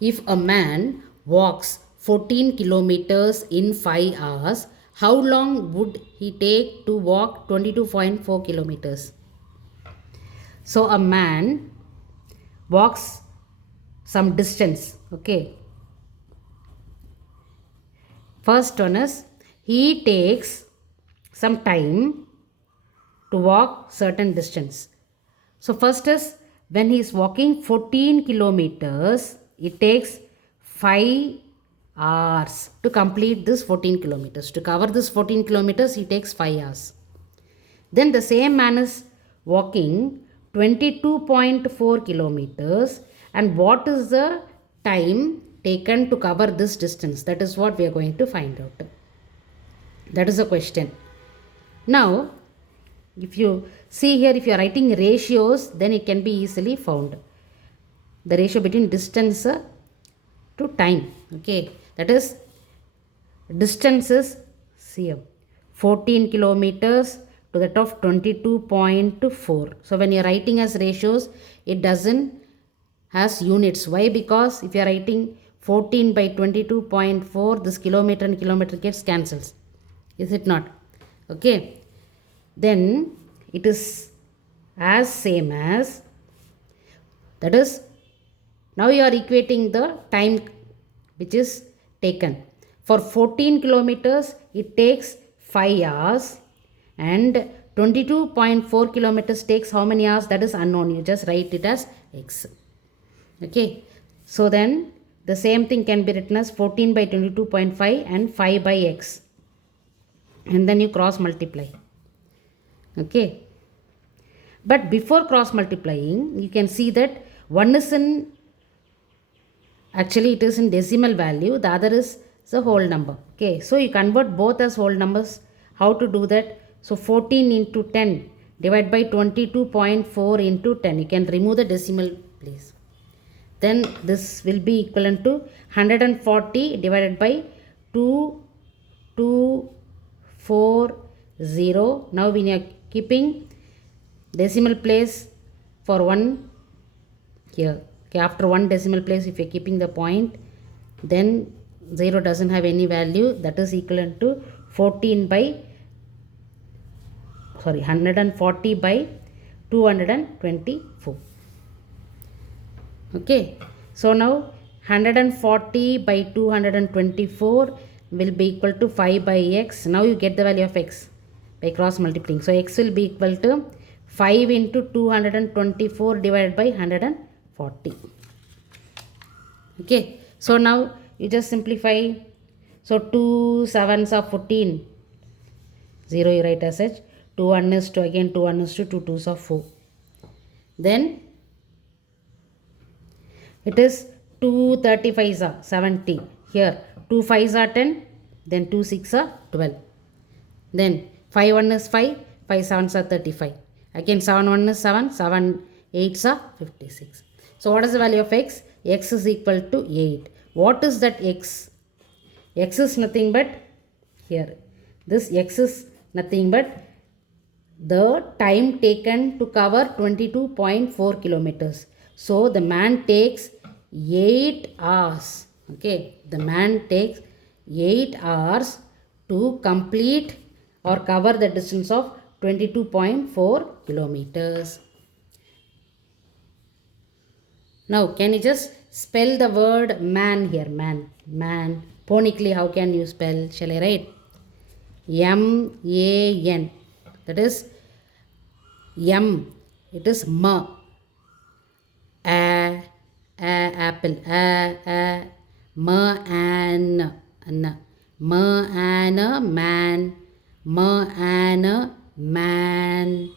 If a man walks 14 kilometers in 5 hours, how long would he take to walk 22.4 kilometers? So a man walks some distance. Okay. First one is he takes some time to walk certain distance. So first is when he is walking 14 kilometers, it takes 5 hours to complete this 14 kilometers. To cover this 14 kilometers, he takes 5 hours. Then the same man is walking 22.4 kilometers, and what is the time taken to cover this distance? That is what we are going to find out. That is the question. Now, if you see here, if you are writing ratios, then it can be easily found. The ratio between distance to time. Okay, that is distance is here 14 kilometers to that of 22.4. So when you are writing as ratios, it doesn't has units. Why? Because if you are writing 14 by 22.4, this kilometer and kilometer gets cancels. Is it not? Okay. Then it is as same as, that is, now you are equating the time which is taken. For 14 kilometers, it takes 5 hours, and 22.4 kilometers takes how many hours? That is unknown. You just write it as x. Okay. So then the same thing can be written as 14 by 22.5 and 5 by x. And then you cross multiply. Okay. But before cross multiplying, you can see that one is in, actually it is in decimal value, the other is a whole number. Okay. So you convert both as whole numbers. How to do that? So 14 into 10 divided by 22.4 into 10. You can remove the decimal please. Then this will be equivalent to 140 divided by 2240. Now we are keeping decimal place for one here. Okay, after one decimal place, if you are keeping the point, then 0 doesn't have any value. That is equivalent to 140 by 224. Okay. So now 140 by 224 will be equal to 5 by x. Now you get the value of x by cross multiplying. So x will be equal to 5 into 224 divided by 140. Okay. So now you just simplify. So 2 sevens are 14. 0 you write as such. 2 1 is 2, again 2 1 is 2, 2 2s are 4. Then it is 2 35s are 70. Here 2 5s are 10. Then 2 6 are 12. Then 5 1 is 5. 5 7s are 35. Again 7 1 is 7. 7 8s are 56. So what is the value of x? X is equal to 8. What is that x? X is nothing but here. This x is nothing but the time taken to cover 22.4 kilometers. So the man takes 8 hours. Okay, the man takes 8 hours to complete or cover the distance of 22.4 kilometers. Now, can you just spell the word man here? Man. Man. Phonically, how can you spell? Shall I write? M-A-N. That is M. It is ma. A apple. A ma an. Ma an man. Ma an man.